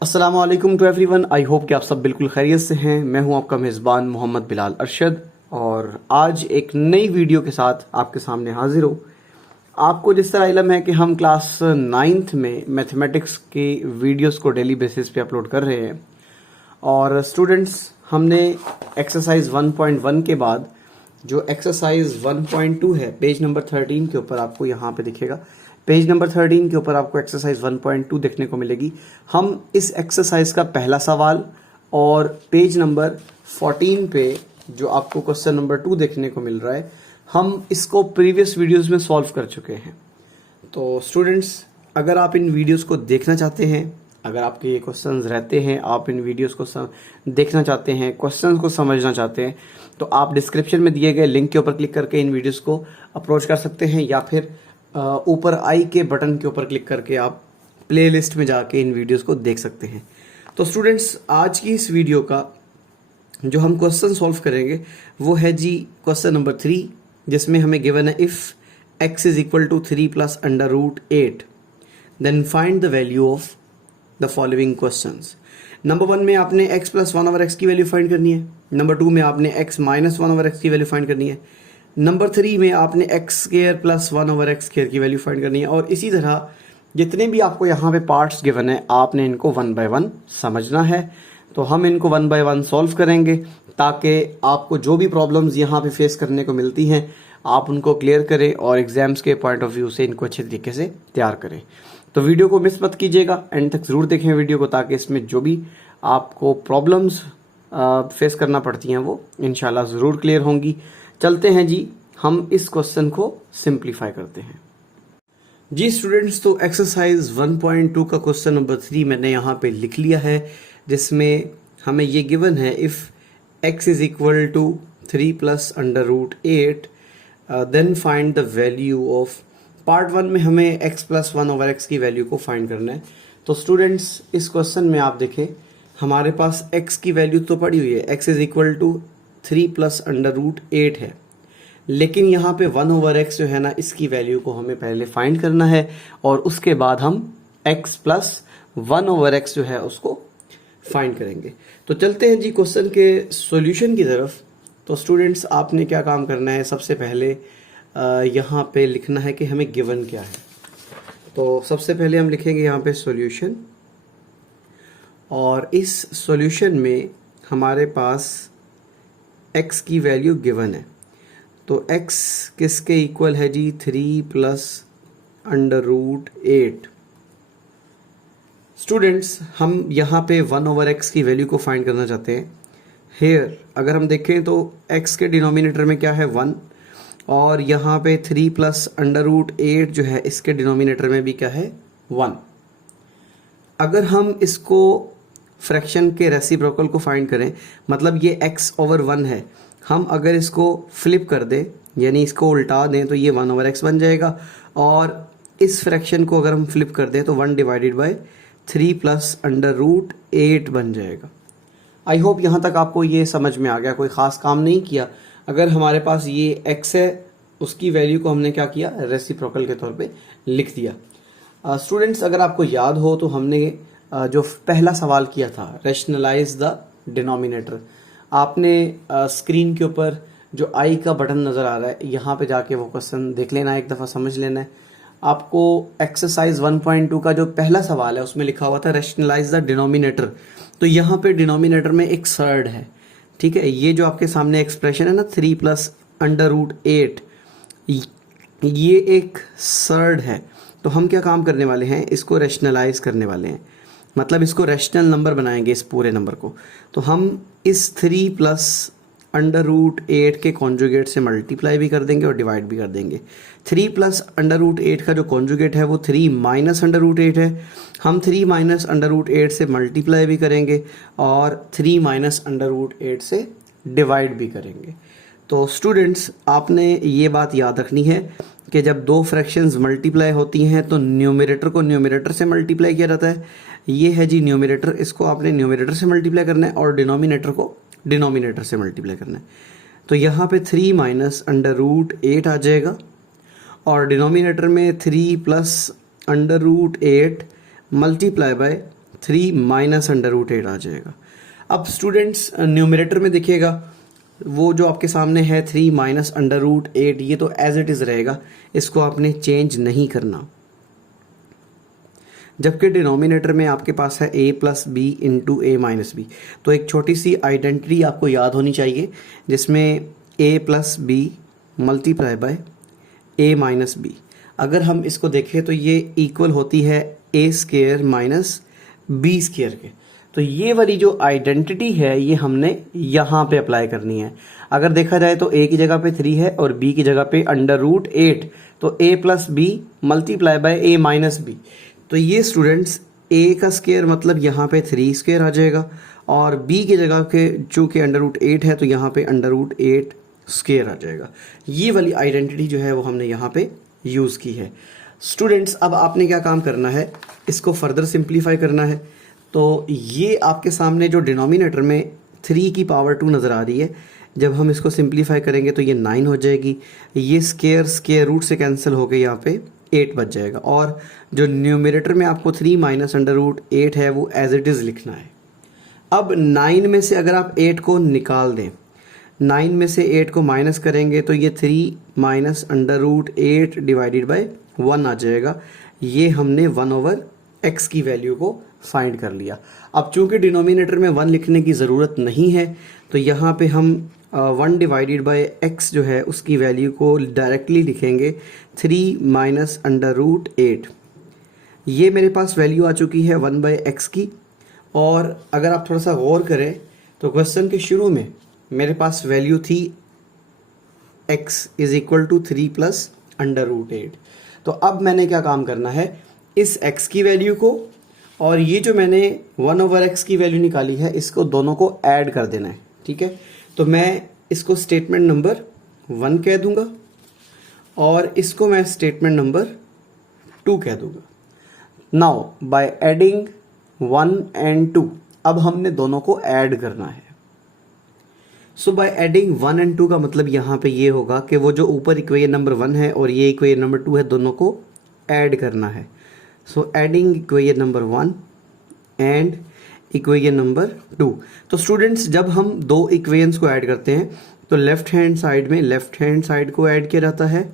अस्सलामु अलैकुम to everyone. I hope कि आप सब बिल्कुल खैरियत से हैं। मैं हूं आपका मेज़बान मोहम्मद बिलाल अरशद और आज एक नई वीडियो के साथ आपके सामने हाजिर हूं। आपको जिस तरह इल्म है कि हम क्लास 9th में मैथमेटिक्स की वीडियोस को डेली बेसिस पे अपलोड कर रहे हैं और स्टूडेंट्स हमने एक्सरसाइज 1.1 के बाद जो एक्सरसाइज 1.2 है पेज नंबर 13 के ऊपर आपको यहाँ पे दिखेगा। पेज नंबर 13 के ऊपर आपको एक्सरसाइज 1.2 देखने को मिलेगी। हम इस एक्सरसाइज का पहला सवाल और पेज नंबर 14 पे जो आपको क्वेश्चन नंबर 2 देखने को मिल रहा है, हम इसको प्रीवियस वीडियोस में सॉल्व कर चुके हैं। तो स्टूडेंट्स, अगर आप इन वीडियोस को देखना चाहते हैं, अगर आपके ये क्वेश्चंस रहते हैं, आप इन वीडियोस को देखना चाहते हैं, क्वेश्चंस को समझना चाहते हैं, तो आप डिस्क्रिप्शन में दिए गए लिंक के ऊपर क्लिक करके इन वीडियोस को अप्रोच कर सकते हैं या फिर ऊपर आई के बटन के ऊपर क्लिक करके आप प्लेलिस्ट में जाके इन वीडियोस को देख सकते हैं। तो स्टूडेंट्स, आज की इस वीडियो का जो हम क्वेश्चन सॉल्व करेंगे वो है जी क्वेश्चन नंबर 3, जिसमें हमें गिवन है if x is equal to 3 plus under root 8 then find the value of the following questions. Number 1 में आपने x प्लस 1 ओवर एक्स की वैल्यू फाइंड करनी है। नंबर 2 में आपने x माइनस 1 ओवर एक्स की वैल्यू फाइंड करनी है। नंबर 3 में आपने x square plus 1 over x square की वैल्यू फाइंड करनी है। और इसी तरह जितने भी आपको यहाँ पे पार्ट्स गिवन है, आपने इनको 1 बाय 1 समझना है। तो हम इनको 1 बाय 1 सॉल्व करेंगे ताकि आपको जो भी प्रॉब्लम्स यहाँ पे फेस करने को मिलती हैं आप उनको क्लियर करें और एग्जाम्स के पॉइंट ऑफ व्यू से इनको अच्छे तरीके से तैयार करें। तो वीडियो को मिस मत कीजिएगा, एंड तक ज़रूर देखें वीडियो को, ताकि इसमें जो भी आपको प्रॉब्लम्स फेस करना पड़ती हैं वो इंशाल्लाह ज़रूर क्लियर होंगी। चलते हैं जी, हम इस क्वेश्चन को सिंप्लीफाई करते हैं जी स्टूडेंट्स। तो एक्सरसाइज 1.2 का क्वेश्चन नंबर 3 मैंने यहाँ पे लिख लिया है, जिसमें हमें ये गिवन है if x is equal to 3 plus under root 8 then find the value of. Part 1 में हमें x प्लस 1 ओवर एक्स की वैल्यू को फाइंड करना है। तो स्टूडेंट्स, इस क्वेश्चन में आप देखें हमारे पास x की वैल्यू तो पड़ी हुई है, x is equal to 3 plus under root 8 है, लेकिन यहाँ पे 1 ओवर एक्स जो है ना, इसकी वैल्यू को हमें पहले फाइंड करना है और उसके बाद हम x प्लस 1 ओवर एक्स जो है उसको फाइंड करेंगे। तो चलते हैं जी क्वेश्चन के सॉल्यूशन की तरफ। तो स्टूडेंट्स, आपने क्या काम करना है, सबसे पहले यहाँ पे लिखना है कि हमें गिवन क्या है। तो सबसे पहले हम लिखेंगे यहाँ पे सॉल्यूशन, और इस सॉल्यूशन में हमारे पास x की वैल्यू गिवन है। तो x किसके इक्वल है जी, 3 प्लस अंडर रूट 8। स्टूडेंट्स, हम यहाँ पे 1 ओवर x की वैल्यू को फाइंड करना चाहते हैं। हेयर अगर हम देखें तो x के डिनोमिनेटर में क्या है, 1, और यहाँ पे 3 प्लस अंडर रूट 8 जो है इसके डिनोमिनेटर में भी क्या है, 1। अगर हम इसको फ्रैक्शन के रेसिप्रोकल को फाइंड करें, मतलब ये x ओवर 1 है, हम अगर इसको फ्लिप कर दें यानी इसको उल्टा दें तो ये 1 ओवर एक्स बन जाएगा, और इस फ्रैक्शन को अगर हम फ्लिप कर दें तो 1 divided by 3 plus under root 8 बन जाएगा। आई होप यहाँ तक आपको ये समझ में आ गया, कोई ख़ास काम नहीं किया। अगर हमारे पास ये x है, उसकी वैल्यू को हमने क्या किया, रेसिप्रोकल के तौर पे लिख दिया। स्टूडेंट्स, अगर आपको याद हो तो हमने जो पहला सवाल किया था, रैशनलाइज द डिनोमिनेटर, आपने स्क्रीन के ऊपर जो आई का बटन नज़र आ रहा है यहाँ पे जाके वो क्वेश्चन देख लेना है, एक दफ़ा समझ लेना है। आपको एक्सरसाइज 1.2 का जो पहला सवाल है उसमें लिखा हुआ था रैशनलाइज द डिनोमिनेटर। तो यहाँ पे डिनोमिनेटर में एक सर्ड है, ठीक है। ये जो आपके सामने एक्सप्रेशन है ना, 3 प्लस अंडर रूट 8, ये एक सर्ड है। तो हम क्या काम करने वाले हैं, इसको रैशनलाइज करने वाले हैं, मतलब इसको रैशनल नंबर बनाएंगे इस पूरे नंबर को। तो हम इस 3 प्लस अंडर रूट 8 के कॉन्जुगेट से मल्टीप्लाई भी कर देंगे और डिवाइड भी कर देंगे। 3 प्लस अंडर रूट 8 का जो कॉन्जुगेट है वो 3 माइनस अंडर रूट 8 है। हम 3 माइनस अंडर रूट 8 से मल्टीप्लाई भी करेंगे और 3 माइनस अंडर रूट 8 से डिवाइड भी करेंगे। तो स्टूडेंट्स, आपने ये बात याद रखनी है कि जब दो फ्रैक्शंस मल्टीप्लाई होती हैं तो न्यूमरेटर को न्यूमरेटर से मल्टीप्लाई किया जाता है। ये है जी न्यूमरेटर, इसको आपने न्यूमरेटर से मल्टीप्लाई करना है और डिनोमिनेटर को डिनोमिनेटर से मल्टीप्लाई करना है। तो यहाँ पे 3 माइनस अंडर रूट 8 आ जाएगा और डिनोमिनेटर में 3 plus under root 8 multiply by 3 minus under root 8 आ जाएगा। अब स्टूडेंट्स न्यूमरेटर में देखिएगा, वो जो आपके सामने है 3 माइनस अंडर रूट 8, ये तो एज इट इज़ रहेगा, इसको आपने चेंज नहीं करना। जबकि डिनोमिनेटर में आपके पास है a plus b into a minus b. तो एक छोटी सी आइडेंटिटी आपको याद होनी चाहिए, जिसमें a plus b multiply by a minus b. अगर हम इसको देखें तो ये इक्वल होती है a square minus b square के। तो ये वाली जो आइडेंटिटी है ये हमने यहाँ पे अप्लाई करनी है। अगर देखा जाए तो a की जगह पे 3 है और b की जगह पे अंडर रूट 8, तो a plus b multiply by a minus b. तो ये स्टूडेंट्स a का स्केयर मतलब यहाँ पे 3 स्केयर आ जाएगा, और b की जगह के चूँकि अंडर रूट 8 है तो यहाँ पे अंडर रूट 8 स्केयर आ जाएगा। ये वाली आइडेंटिटी जो है वो हमने यहाँ पे यूज़ की है। स्टूडेंट्स अब आपने क्या काम करना है, इसको फर्दर सिंप्लीफाई करना है। तो ये आपके सामने जो डिनोमिनेटर में 3 की पावर 2 नज़र आ रही है, जब हम इसको सिंप्लीफाई करेंगे तो ये 9 हो जाएगी। ये स्केयर रूट से कैंसिल हो गए, यहाँ पे 8 बच जाएगा। और जो न्यूमरेटर में आपको 3 माइनस अंडर रूट 8 है वो एज इट इज़ लिखना है। अब 9 में से अगर आप 8 को निकाल दें, 9 में से 8 को माइनस करेंगे तो ये 3 minus under root 8 divided by 1 आ जाएगा। ये हमने 1 ओवर x की वैल्यू को फाइंड कर लिया। अब चूंकि डिनोमिनेटर में 1 लिखने की ज़रूरत नहीं है, तो यहाँ पे हम 1 डिवाइडेड बाय x जो है उसकी वैल्यू को डायरेक्टली लिखेंगे 3 माइनस अंडर रूट 8। ये मेरे पास वैल्यू आ चुकी है 1 बाय x की। और अगर आप थोड़ा सा गौर करें तो क्वेश्चन के शुरू में मेरे पास वैल्यू थी x is equal to 3 plus under root 8। तो अब मैंने क्या काम करना है, इस x की वैल्यू को और ये जो मैंने 1 ओवर x की वैल्यू निकाली है, इसको दोनों को ऐड कर देना है। ठीक है, तो मैं इसको स्टेटमेंट नंबर 1 कह दूंगा और इसको मैं स्टेटमेंट नंबर 2 कह दूंगा। नाउ बाय एडिंग 1 एंड 2, अब हमने दोनों को ऐड करना है। सो बाय एडिंग 1 एंड 2 का मतलब यहाँ पे ये होगा कि वो जो ऊपर इक्वेशन नंबर 1 है और ये इक्वेशन नंबर 2 है, दोनों को ऐड करना है। So adding equation number 1 and equation number 2। तो स्टूडेंट्स जब हम दो इक्वेशंस को ऐड करते हैं तो लेफ्ट हैंड साइड में लेफ्ट हैंड साइड को ऐड किया जाता है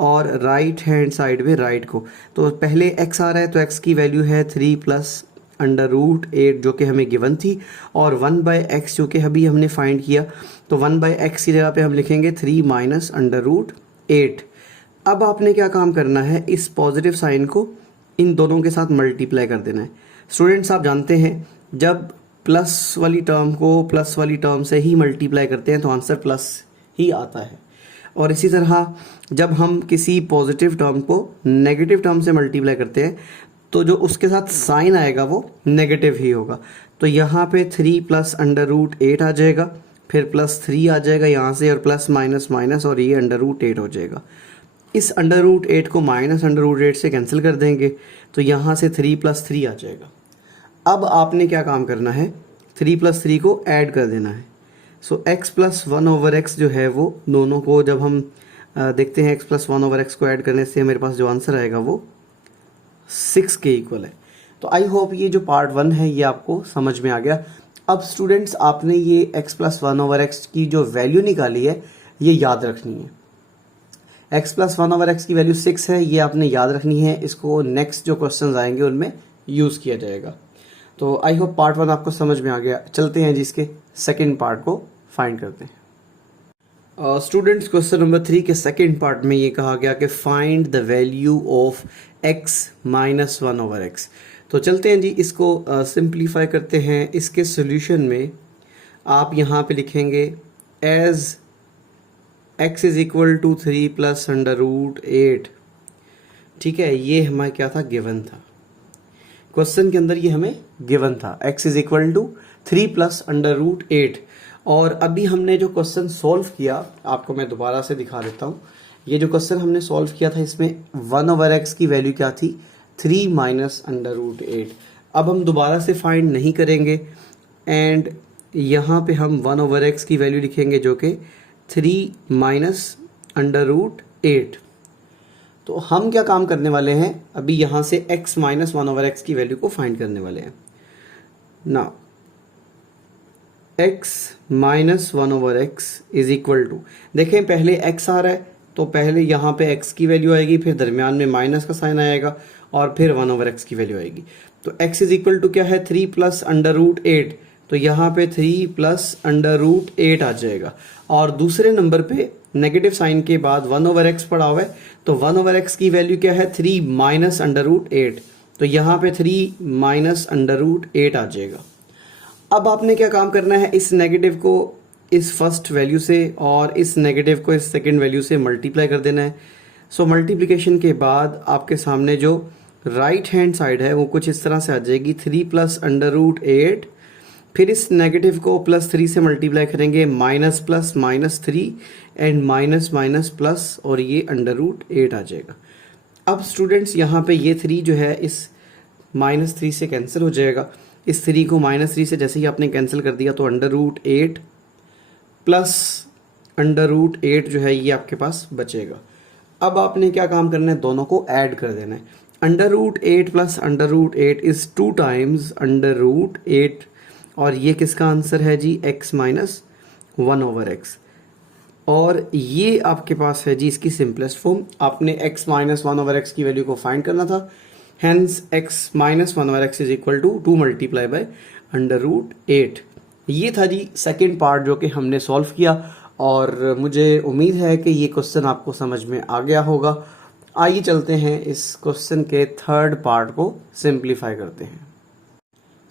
और राइट हैंड साइड में राइट को। तो पहले x आ रहा है तो x की वैल्यू है 3 प्लस अंडर रूट 8 जो कि हमें गिवन थी, और 1 बाय एक्स जो कि अभी हमने फाइंड किया, तो 1 बाय एक्स की जगह पे हम लिखेंगे 3 माइनस अंडर रूट 8। अब आपने क्या काम करना है, इस पॉजिटिव साइन को इन दोनों के साथ मल्टीप्लाई कर देना है। स्टूडेंट्स आप जानते हैं जब प्लस वाली टर्म को प्लस वाली टर्म से ही मल्टीप्लाई करते हैं तो आंसर प्लस ही आता है, और इसी तरह जब हम किसी पॉजिटिव टर्म को नेगेटिव टर्म से मल्टीप्लाई करते हैं तो जो उसके साथ साइन आएगा वो नेगेटिव ही होगा। तो यहाँ पे 3 प्लस अंडर रूट 8 आ जाएगा, फिर प्लस 3 आ जाएगा यहाँ से, और प्लस माइनस माइनस, और ये अंडर रूट 8 हो जाएगा। इस अंडर रूट 8 को माइनस अंडर रूट 8 से कैंसिल कर देंगे तो यहाँ से 3 प्लस 3 आ जाएगा। अब आपने क्या काम करना है, 3 प्लस 3 को ऐड कर देना है। सो x प्लस 1 ओवर एक्स जो है वो दोनों को जब हम देखते हैं x प्लस 1 ओवर एक्स को ऐड करने से मेरे पास जो आंसर आएगा वो 6 के इक्वल है। तो आई होप ये जो पार्ट 1 है ये आपको समझ में आ गया। अब स्टूडेंट्स आपने ये x प्लस 1 ओवर एक्स की जो वैल्यू निकाली है ये याद रखनी है। x प्लस 1 ओवर एक्स की वैल्यू 6 है, ये आपने याद रखनी है। इसको नेक्स्ट जो क्वेश्चंस आएंगे उनमें यूज़ किया जाएगा। तो आई होप पार्ट 1 आपको समझ में आ गया। चलते हैं जिसके सेकेंड पार्ट को फाइंड करते हैं। स्टूडेंट्स क्वेश्चन नंबर 3 के सेकेंड पार्ट में ये कहा गया कि find the value of x minus 1 over x. तो चलते हैं जी, इसको सिंप्लीफाई करते हैं। इसके सोल्यूशन में आप यहाँ पे लिखेंगे as x is equal to 3 plus under root 8। ठीक है, ये हमें क्या था, गिवन था क्वेश्चन के अंदर, ये हमें गिवन था x is equal to 3 plus under root 8। और अभी हमने जो क्वेश्चन सॉल्व किया आपको मैं दोबारा से दिखा देता हूँ। ये जो क्वेश्चन हमने सॉल्व किया था इसमें 1 ओवर एक्स की वैल्यू क्या थी, 3 माइनस अंडर रूट 8। अब हम दोबारा से फाइंड नहीं करेंगे एंड यहाँ पे हम 1 ओवर एक्स की वैल्यू लिखेंगे जो कि 3 माइनस अंडर रूट 8। तो हम क्या काम करने वाले हैं, अभी यहाँ से x माइनस 1 ओवर एक्स की वैल्यू को फाइंड करने वाले हैं। Now x minus 1/x is equal to, देखें पहले x आ रहा है तो पहले यहाँ पे x की वैल्यू आएगी, फिर दरमियान में माइनस का साइन आएगा और फिर 1/x की वैल्यू आएगी। तो x इज इक्वल टू क्या है, 3 प्लस अंडर रूट 8, तो यहाँ पे 3 प्लस अंडर रूट 8 आ जाएगा। और दूसरे नंबर पे नेगेटिव साइन के बाद 1/x पड़ा हुआ है, तो 1/x की वैल्यू क्या है, 3 माइनस अंडर रूट 8, तो यहाँ पे 3 माइनस अंडर रूट 8 आ जाएगा। अब आपने क्या काम करना है, इस नेगेटिव को इस फर्स्ट वैल्यू से और इस नेगेटिव को इस सेकंड वैल्यू से मल्टीप्लाई कर देना है। सो मल्टीप्लिकेशन के बाद आपके सामने जो राइट हैंड साइड है वो कुछ इस तरह से आ जाएगी, 3 प्लस अंडर रूट 8, फिर इस नेगेटिव को प्लस 3 से मल्टीप्लाई करेंगे, minus plus minus 3 and minus minus plus, और ये अंडर रूट 8 आ जाएगा। अब स्टूडेंट्स यहाँ पे ये 3 जो है इस माइनस 3 से कैंसिल हो जाएगा। इस 3 को माइनस 3 से जैसे ही आपने कैंसिल कर दिया तो under root 8 plus under root 8 जो है ये आपके पास बचेगा। अब आपने क्या काम करना है, दोनों को ऐड कर देना है। Under root 8 plus under root 8 is 2 times under root 8, और ये किसका आंसर है जी, x माइनस 1/x। और ये आपके पास है जी इसकी सिंपलेस्ट फॉर्म। आपने x माइनस 1/x की वैल्यू को फाइंड करना था, hence x minus 1/x is equal to 2 multiply by under root 8। ये था जी सेकेंड पार्ट जो कि हमने सॉल्व किया, और मुझे उम्मीद है कि ये क्वेश्चन आपको समझ में आ गया होगा। आइए चलते हैं इस क्वेश्चन के थर्ड पार्ट को सिंप्लीफाई करते हैं।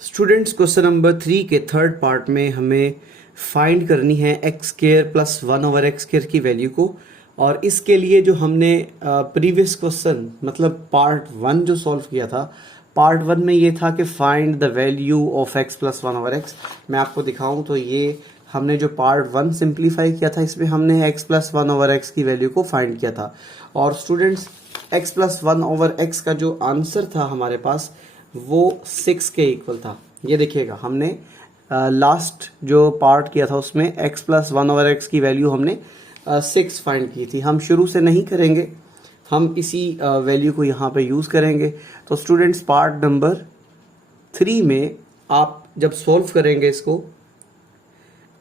स्टूडेंट्स क्वेश्चन नंबर 3 के थर्ड पार्ट में हमें फाइंड करनी है x square plus 1/x square की वैल्यू को, और इसके लिए जो हमने प्रीवियस क्वेश्चन मतलब पार्ट 1 जो सॉल्व किया था, पार्ट 1 में ये था कि find the value of x plus 1/x। मैं आपको दिखाऊं तो ये हमने जो पार्ट 1 सिंप्लीफाई किया था इसमें हमने x प्लस 1/x की वैल्यू को फाइंड किया था। और स्टूडेंट्स x प्लस 1/x का जो आंसर था हमारे पास वो 6 के इक्वल था। ये देखिएगा हमने लास्ट जो पार्ट किया था उसमें x प्लस 1/x की वैल्यू हमने 6 फाइंड की थी। हम शुरू से नहीं करेंगे, हम इसी वैल्यू को यहाँ पे यूज़ करेंगे। तो स्टूडेंट्स पार्ट नंबर 3 में आप जब सॉल्व करेंगे इसको,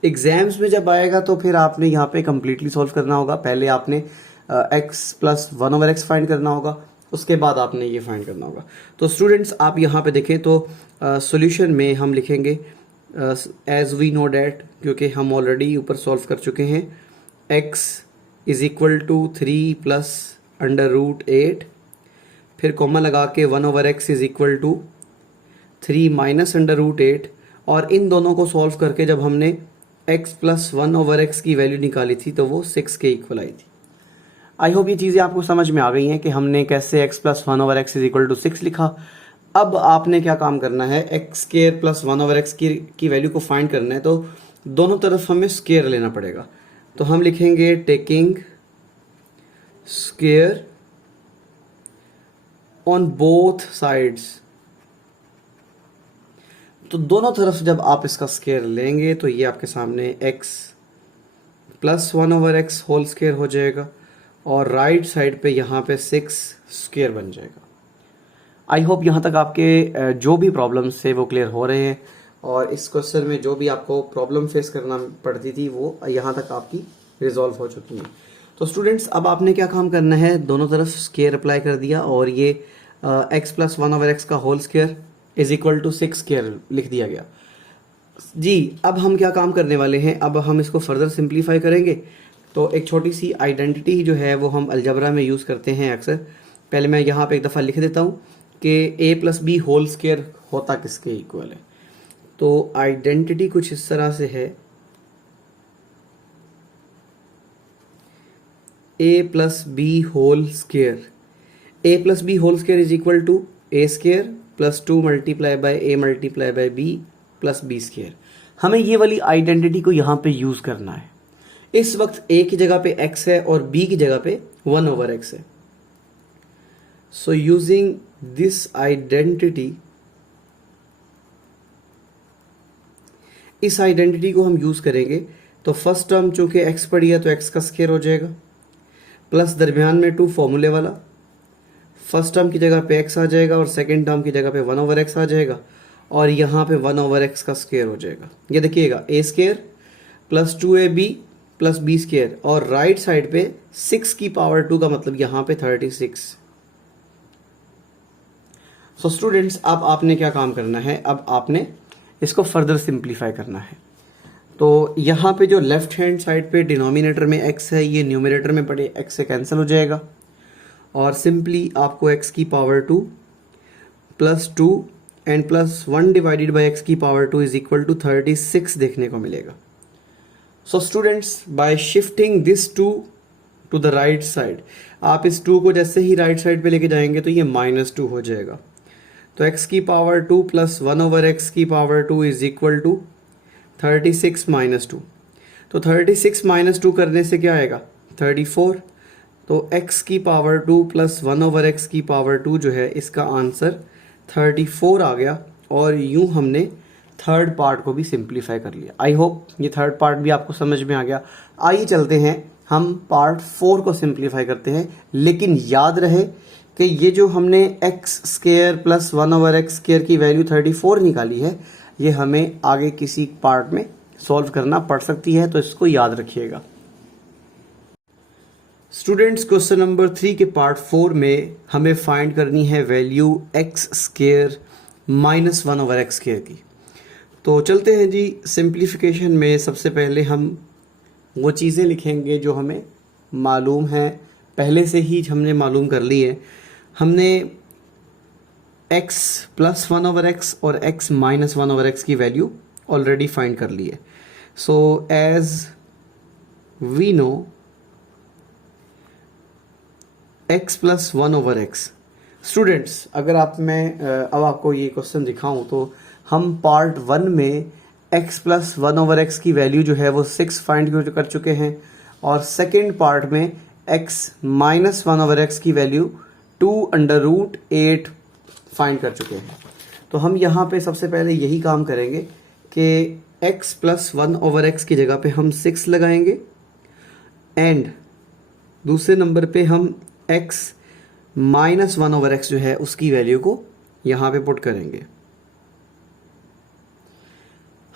एग्जाम्स में जब आएगा तो फिर आपने यहाँ पे कम्प्लीटली सॉल्व करना होगा। पहले आपने x प्लस 1/x फाइंड करना होगा, उसके बाद आपने ये फाइंड करना होगा। तो स्टूडेंट्स आप यहाँ पे देखें तो सॉल्यूशन में हम लिखेंगे एज वी नो डैट, क्योंकि हम ऑलरेडी ऊपर सॉल्व कर चुके हैं, x is equal to 3 plus under root 8, फिर कॉमा लगा के 1/x is equal to 3 minus under root 8, और इन दोनों को सॉल्व करके जब हमने x प्लस 1/x की वैल्यू निकाली थी तो वो 6 के इक्वल आई थी। आई होप ये चीज़ें आपको समझ में आ गई हैं कि हमने कैसे x plus 1/x is equal to 6 लिखा। अब आपने क्या काम करना है, x स्क्वायर प्लस 1/x की वैल्यू को फाइंड करना है, तो दोनों तरफ हमें स्क्वायर लेना पड़ेगा। तो हम लिखेंगे taking square on both sides. तो दोनों तरफ जब आप इसका स्क्वायर लेंगे तो ये आपके सामने x plus 1/x whole square हो जाएगा, और राइट साइड पे यहाँ पे 6 स्क्वायर बन जाएगा। आई होप यहाँ तक आपके जो भी प्रॉब्लम्स थे वो क्लियर हो रहे हैं, और इस क्वेश्चन में जो भी आपको प्रॉब्लम फेस करना पड़ती थी वो यहाँ तक आपकी रिजॉल्व हो चुकी है। तो स्टूडेंट्स अब आपने क्या काम करना है, दोनों तरफ स्क्वायर अप्लाई कर दिया और ये x प्लस 1/x का whole square is equal to 6 square लिख दिया गया जी। अब हम क्या काम करने वाले हैं, अब हम इसको फर्दर सिंप्लीफाई करेंगे। तो एक छोटी सी आइडेंटिटी जो है वो हम अलजबरा में यूज़ करते हैं अक्सर। पहले मैं यहाँ पे एक दफ़ा लिख देता हूँ कि a plus b whole square होता किसके इक्वल है। तो आइडेंटिटी कुछ इस तरह से है, a plus b whole square, a plus b whole square is equal to a square plus 2 multiply by a multiply by b plus b square. हमें ये वाली आइडेंटिटी को यहाँ पे यूज़ करना है। इस वक्त a की जगह पे x है और b की जगह पे 1/x है। सो यूजिंग दिस आइडेंटिटी, इस आइडेंटिटी को हम यूज़ करेंगे। तो फर्स्ट टर्म चूंकि x पड़ी है तो x का स्क्वायर हो जाएगा, प्लस दरमियान में 2 फॉर्मूले वाला, फर्स्ट टर्म की जगह पे x आ जाएगा और सेकेंड टर्म की जगह पे 1/x आ जाएगा, और यहाँ पे 1/x का स्क्वायर हो जाएगा। ये देखिएगा a square plus 2ab plus b square, और राइट साइड पे 6 की पावर 2 का मतलब यहाँ पे 36। सो स्टूडेंट्स, अब आपने क्या काम करना है, अब आपने इसको फर्दर सिंप्लीफाई करना है। तो यहाँ पे जो लेफ्ट हैंड साइड पे डिनोमिनेटर में x है, ये न्यूमरेटर में पड़े x से कैंसिल हो जाएगा, और सिंपली आपको x की power 2 plus 2 and plus 1 divided by x की पावर 2 इज इक्वल टू 36 देखने को मिलेगा। So students, by shifting this 2 to the right side, आप इस 2 को जैसे ही राइट साइड पे लेके जाएंगे तो ये -2 हो जाएगा। तो x की पावर 2 प्लस 1/x की power 2 is equal to 36 minus 2। तो 36 माइनस 2 करने से क्या आएगा, 34। तो x की पावर 2 प्लस 1/x की पावर 2 जो है, इसका आंसर 34 आ गया। और यूं हमने थर्ड पार्ट को भी सिंप्लीफाई कर लिया। आई होप ये थर्ड पार्ट भी आपको समझ में आ गया। आइए चलते हैं, हम पार्ट 4 को सिंप्लीफाई करते हैं। लेकिन याद रहे कि ये जो हमने x square plus 1/x square की वैल्यू 34 निकाली है, ये हमें आगे किसी पार्ट में सॉल्व करना पड़ सकती है, तो इसको याद रखिएगा। स्टूडेंट्स, क्वेश्चन नंबर 3 के पार्ट 4 में हमें फाइंड करनी है value x square minus 1/x square की। तो चलते हैं जी सिंप्लीफिकेशन में। सबसे पहले हम वो चीज़ें लिखेंगे जो हमें मालूम है, पहले से ही हमने मालूम कर ली है। हमने x प्लस 1/x और x माइनस 1/x की वैल्यू ऑलरेडी फाइंड कर ली है। So as we know x plus 1/x। Students, अगर अब आपको ये क्वेश्चन दिखाऊं तो हम पार्ट 1 में x प्लस 1/x की वैल्यू जो है वो 6 फाइंड कर चुके हैं, और सेकेंड पार्ट में x माइनस 1/x की वैल्यू 2√8 फाइंड कर चुके हैं। तो हम यहाँ पे सबसे पहले यही काम करेंगे कि x प्लस 1/x की जगह पे हम 6 लगाएंगे, एंड दूसरे नंबर पे हम x माइनस 1/x जो है उसकी वैल्यू को यहाँ पे पुट करेंगे।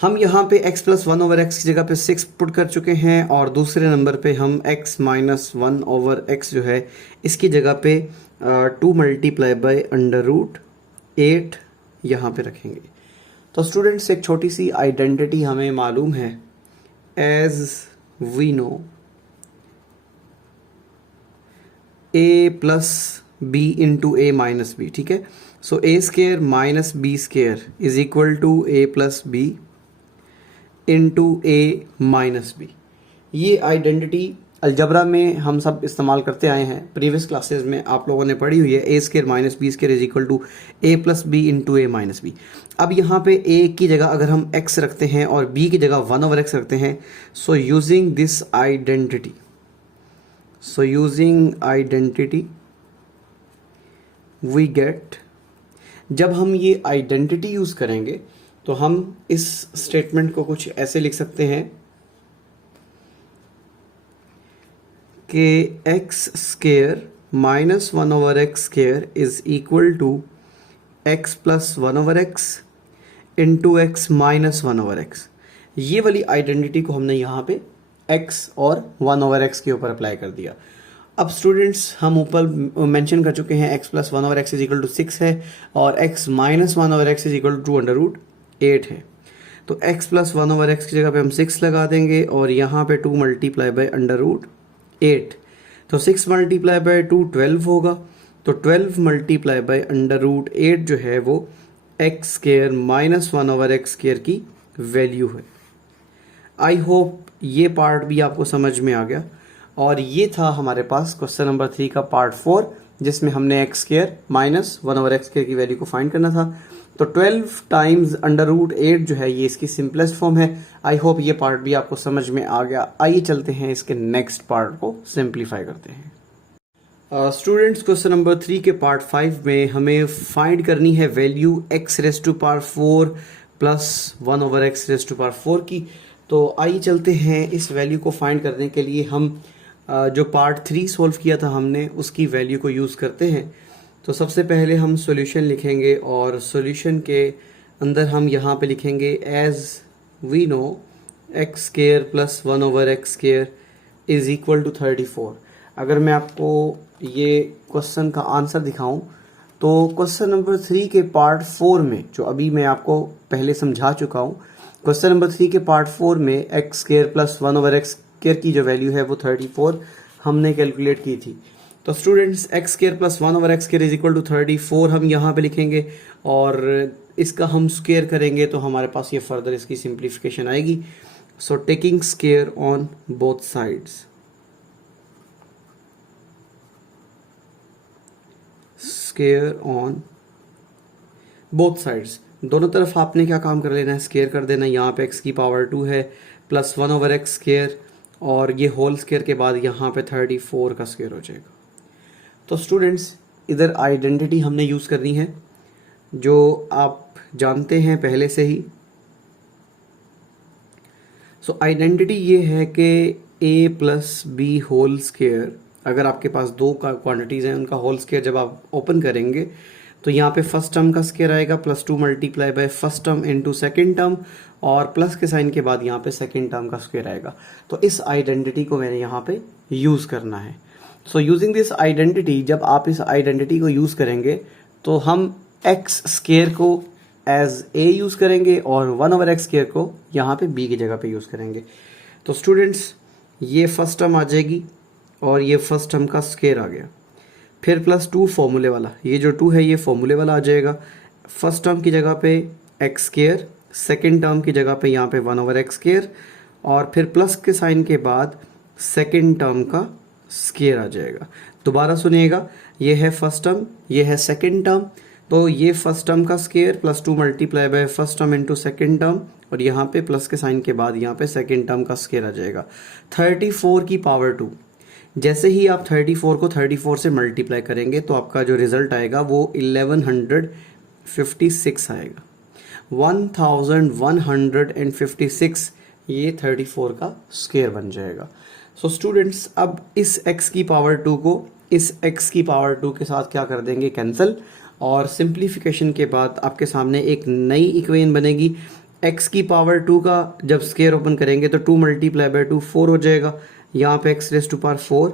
हम यहाँ पे x प्लस 1/x की जगह पे 6 पुट कर चुके हैं, और दूसरे नंबर पे हम x माइनस 1/x जो है इसकी जगह पे 2 मल्टीप्लाई बाई √8 यहाँ पे रखेंगे। तो स्टूडेंट्स, एक छोटी सी आइडेंटिटी हमें मालूम है, as we know a plus b into a minus b. ठीक है, so a square minus b square is equal to a plus b into a minus b. ये आइडेंटिटी अलजबरा में हम सब इस्तेमाल करते आए हैं, प्रीवियस क्लासेस में आप लोगों ने पढ़ी हुई है। a square minus b square is equal to a plus b into a minus b. अब यहाँ पे a की जगह अगर हम x रखते हैं और b की जगह 1/x रखते हैं, so using this identity we get, जब हम ये आइडेंटिटी यूज करेंगे तो हम इस स्टेटमेंट को कुछ ऐसे लिख सकते हैं कि x square minus 1/x square is equal to x plus 1/x into x minus 1/x। ये वाली आइडेंटिटी को हमने यहाँ पे x और 1/x के ऊपर अप्लाई कर दिया। अब स्टूडेंट्स, हम ऊपर मेंशन कर चुके हैं x plus 1/x is equal to 6 है, और x minus 1/x is equal to 2√8 है। तो x प्लस 1/x की जगह पे हम 6 लगा देंगे, और यहाँ पे 2 मल्टीप्लाई बाई √8। तो 6 मल्टीप्लाई बाई 2 12 होगा। तो 12 मल्टीप्लाई बाई √8 जो है वो x square minus 1/x square की वैल्यू है। आई होप ये पार्ट भी आपको समझ में आ गया। और ये था हमारे पास क्वेश्चन नंबर 3 का पार्ट 4, जिसमें हमने x square minus 1/x square की वैल्यू को फाइंड करना था। तो 12 टाइम्स √8 जो है ये इसकी सिंपलेस्ट फॉर्म है। आई होप ये पार्ट भी आपको समझ में आ गया। आइए चलते हैं इसके नेक्स्ट पार्ट को सिंप्लीफाई करते हैं। स्टूडेंट्स, क्वेश्चन नंबर 3 के पार्ट 5 में हमें फाइंड करनी है value x raise to power 4 plus 1/x raise to power 4 की। तो आइए चलते हैं इस वैल्यू को फाइंड करने के लिए हम जो पार्ट 3 सॉल्व किया था हमने उसकी वैल्यू को यूज़ करते हैं। तो सबसे पहले हम सॉल्यूशन लिखेंगे, और सॉल्यूशन के अंदर हम यहाँ पे लिखेंगे as we know x square plus 1/x square is equal to 34। अगर मैं आपको ये क्वेश्चन का आंसर दिखाऊं तो क्वेश्चन नंबर 3 के पार्ट 4 में, जो अभी मैं आपको पहले समझा चुका हूं, क्वेश्चन नंबर 3 के पार्ट 4 में x square plus 1/x square की जो वैल्यू है वो 34 हमने कैलकुलेट की थी। तो students x square plus 1/x square is equal to 34 हम यहाँ पे लिखेंगे और इसका हम स्क्वायर करेंगे तो हमारे पास ये फर्दर इसकी सिंप्लीफिकेशन आएगी। So taking square on both sides, square on both sides, दोनों तरफ आपने क्या काम कर लेना है, स्क्वायर कर देना। यहाँ पे x की पावर 2 है प्लस 1/x स्क्वायर और ये होल स्क्वायर के बाद यहाँ पे 34 का स्क्वायर हो जाएगा। तो स्टूडेंट्स इधर आइडेंटिटी हमने यूज़ करनी है जो आप जानते हैं पहले से ही। सो आइडेंटिटी ये है कि a plus b whole square, अगर आपके पास दो का क्वांटिटीज़ हैं उनका होल स्क्वायर जब आप ओपन करेंगे तो यहाँ पे फर्स्ट टर्म का स्क्वायर आएगा +2 multiply by first term into second term और प्लस के साइन के बाद यहाँ पे सेकंड टर्म का स्क्वायर आएगा। तो इस आइडेंटिटी को मैंने यहाँ पे यूज़ करना है। सो यूजिंग दिस आइडेंटिटी, जब आप इस आइडेंटिटी को यूज़ करेंगे तो हम एक्स स्क्वायर को एज ए यूज़ करेंगे और 1/x स्क्वायर को यहाँ पे b की जगह पे यूज़ करेंगे। तो स्टूडेंट्स ये फर्स्ट टर्म आ जाएगी और ये फर्स्ट टर्म का स्क्वायर आ गया, फिर +2 फॉर्मूले वाला, ये जो 2 है ये फॉर्मूले वाला आ जाएगा। फर्स्ट टर्म की जगह पे एक्स स्क्वायर, सेकेंड टर्म की जगह पे यहाँ पे 1/x स्क्वायर और फिर प्लस के साइन के बाद सेकेंड टर्म का स्क्वायर आ जाएगा। दोबारा सुनिएगा, ये है फर्स्ट टर्म, ये है सेकेंड टर्म, तो ये फर्स्ट टर्म का square +2 multiply by first term into second term और यहाँ पे प्लस के साइन के बाद यहाँ पे सेकेंड टर्म का स्क्वायर आ जाएगा। 34 की पावर 2, जैसे ही आप 34 को 34 से मल्टीप्लाई करेंगे तो आपका जो रिजल्ट आएगा वो 1156 आएगा। 1156 ये 34 का स्क्वायर बन जाएगा। सो स्टूडेंट्स अब इस x की पावर 2 को इस x की पावर 2 के साथ क्या कर देंगे, कैंसिल, और सिंप्लीफिकेशन के बाद आपके सामने एक नई इक्वेशन बनेगी। x की पावर 2 का जब स्क्वायर ओपन करेंगे तो 2 मल्टीप्लाई बाय 2 4 हो जाएगा। यहाँ पे x रेज़ टू पावर 4,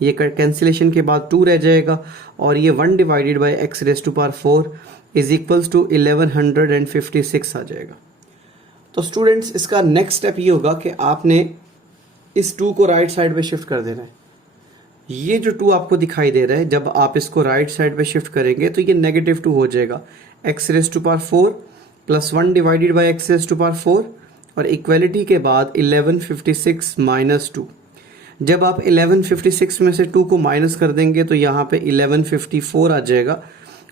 ये कैंसिलेशन के बाद 2 रह जाएगा और ये 1 divided by x raise to power 4 is equals to 1156 आ जाएगा। तो स्टूडेंट्स इसका नेक्स्ट स्टेप ये होगा कि आपने इस 2 को राइट साइड पे शिफ्ट कर देना है। ये जो 2 आपको दिखाई दे रहा है, जब आप इसको राइट साइड पे शिफ्ट करेंगे तो ये -2 हो जाएगा। x raise to power 4 plus 1 divided by x raise to power 4 और इक्वलिटी के बाद 1156 माइनस 2। जब आप 1156 में से 2 को माइनस कर देंगे तो यहाँ पे 1154 आ जाएगा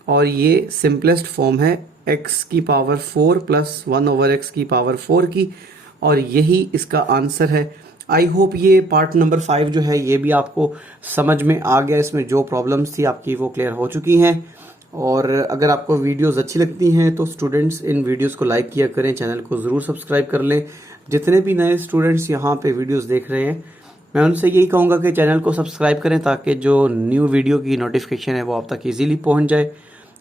और ये सिंपलेस्ट फॉर्म है x की पावर 4 प्लस 1/x की पावर 4 की, और यही इसका आंसर है। आई होप ये पार्ट नंबर 5 जो है ये भी आपको समझ में आ गया, इसमें जो प्रॉब्लम्स थी आपकी वो क्लियर हो चुकी हैं। और अगर आपको वीडियोस अच्छी लगती हैं तो स्टूडेंट्स इन वीडियोस को लाइक किया करें, चैनल को ज़रूर सब्सक्राइब कर लें। जितने भी नए स्टूडेंट्स यहाँ पे वीडियोस देख रहे हैं मैं उनसे यही कहूँगा कि चैनल को सब्सक्राइब करें ताकि जो न्यू वीडियो की नोटिफिकेशन है वो आप तक ईजीली पहुँच जाए।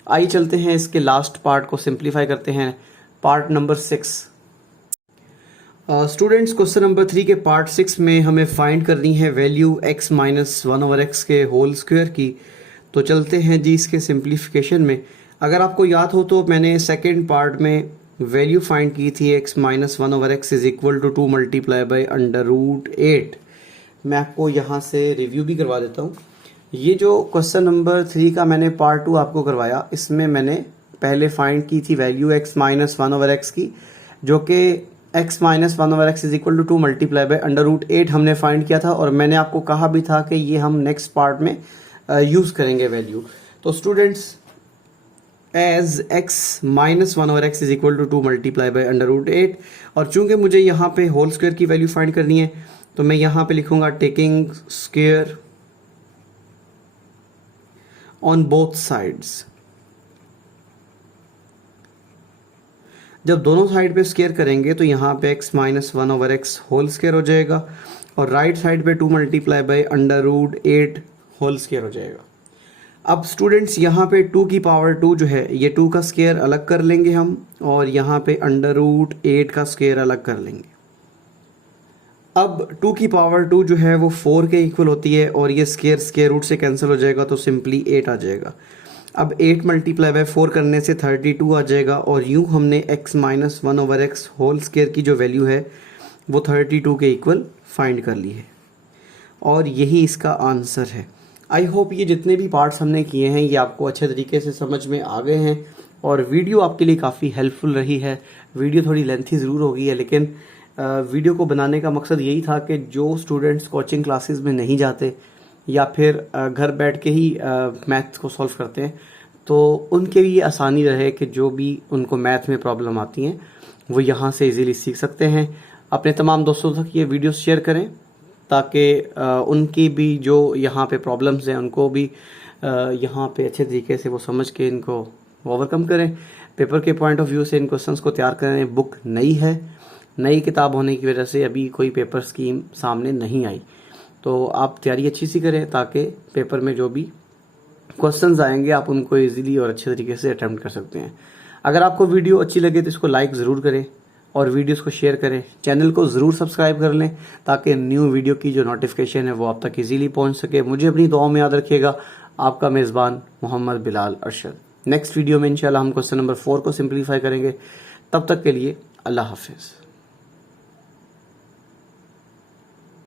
आइए चलते हैं इसके लास्ट पार्ट को सिंप्लीफाई करते हैं, part number 6। Students question number 3 के पार्ट 6 में हमें फाइंड करनी है वैल्यू x माइनस 1/x के होल स्क्वायर की। तो चलते हैं जी इसके सिंप्लीफिकेशन में। अगर आपको याद हो तो मैंने सेकेंड पार्ट में वैल्यू फाइंड की थी x minus 1/x is equal to 2 multiply by √8। मैं आपको यहाँ से रिव्यू भी करवा देता हूँ। ये जो क्वेश्चन नंबर 3 का मैंने पार्ट 2 आपको करवाया, इसमें मैंने पहले फाइंड की थी वैल्यू x माइनस 1/x की, जो कि x minus 1/x is equal to 2 multiply by √8 हमने फाइंड किया था और मैंने आपको कहा भी था कि ये हम नेक्स्ट पार्ट में यूज़ करेंगे वैल्यू। तो students as x minus 1/x is equal to 2 multiply by √8, और चूंकि मुझे यहाँ पे होल स्क्वायर की वैल्यू फाइंड करनी है तो मैं यहाँ पे लिखूंगा taking square on both sides. जब दोनों साइड पे स्क्वायर करेंगे तो यहाँ पे x minus 1/x whole square हो जाएगा और राइट साइड पे 2 मल्टीप्लाई बाई √8 होल स्क्वायर हो जाएगा। अब स्टूडेंट्स यहाँ पे 2 की पावर 2 जो है ये 2 का स्क्वायर अलग कर लेंगे हम, और यहाँ पे √8 का स्क्वायर अलग कर लेंगे। अब 2 की पावर 2 जो है वो 4 के इक्वल होती है, और ये स्क्वायर रूट से कैंसिल हो जाएगा तो सिंपली 8 आ जाएगा। अब 8 मल्टीप्लाई बाय 4 करने से 32 आ जाएगा, और यूँ हमने x minus 1/x whole square की जो वैल्यू है वो 32 के इक्वल फाइंड कर ली है, और यही इसका आंसर है। आई होप ये जितने भी पार्ट्स हमने किए हैं ये आपको अच्छे तरीके से समझ में आ गए हैं, और वीडियो आपके लिए काफ़ी हेल्पफुल रही है। वीडियो थोड़ी लेंथी ज़रूर होगी है, लेकिन वीडियो को बनाने का मकसद यही था कि जो स्टूडेंट्स कोचिंग क्लासेस में नहीं जाते या फिर घर बैठ के ही मैथ्स को सॉल्व करते हैं, तो उनके लिए आसानी रहे कि जो भी उनको मैथ में प्रॉब्लम आती हैं वो यहाँ से इजीली सीख सकते हैं। अपने तमाम दोस्तों तक ये वीडियो शेयर करें ताकि उनकी भी जो यहाँ पे प्रॉब्लम्स हैं उनको भी यहाँ पे अच्छे तरीके से वो समझ के इनको ओवरकम करें। पेपर के पॉइंट ऑफ व्यू से इन क्वेश्चंस को तैयार करें। बुक नई है, नई किताब होने की वजह से अभी कोई पेपर स्कीम सामने नहीं आई, तो आप तैयारी अच्छी सी करें ताकि पेपर में जो भी क्वेश्चंस आएंगे आप उनको इजीली और अच्छे तरीके से अटेम्प्ट कर सकते हैं। अगर आपको वीडियो अच्छी लगे तो इसको लाइक ज़रूर करें और वीडियोस को शेयर करें। चैनल को ज़रूर सब्सक्राइब कर लें ताकि न्यू वीडियो की जो नोटिफिकेशन है वो आप तक इजीली पहुंच सके। मुझे अपनी दुआओं में याद रखिएगा। आपका मेज़बान मोहम्मद बिलाल अरशद। नेक्स्ट वीडियो में इंशाल्लाह हम क्वेश्चन नंबर 4 को सिंप्लीफाई करेंगे। तब तक के लिए अल्लाह हाफिज़।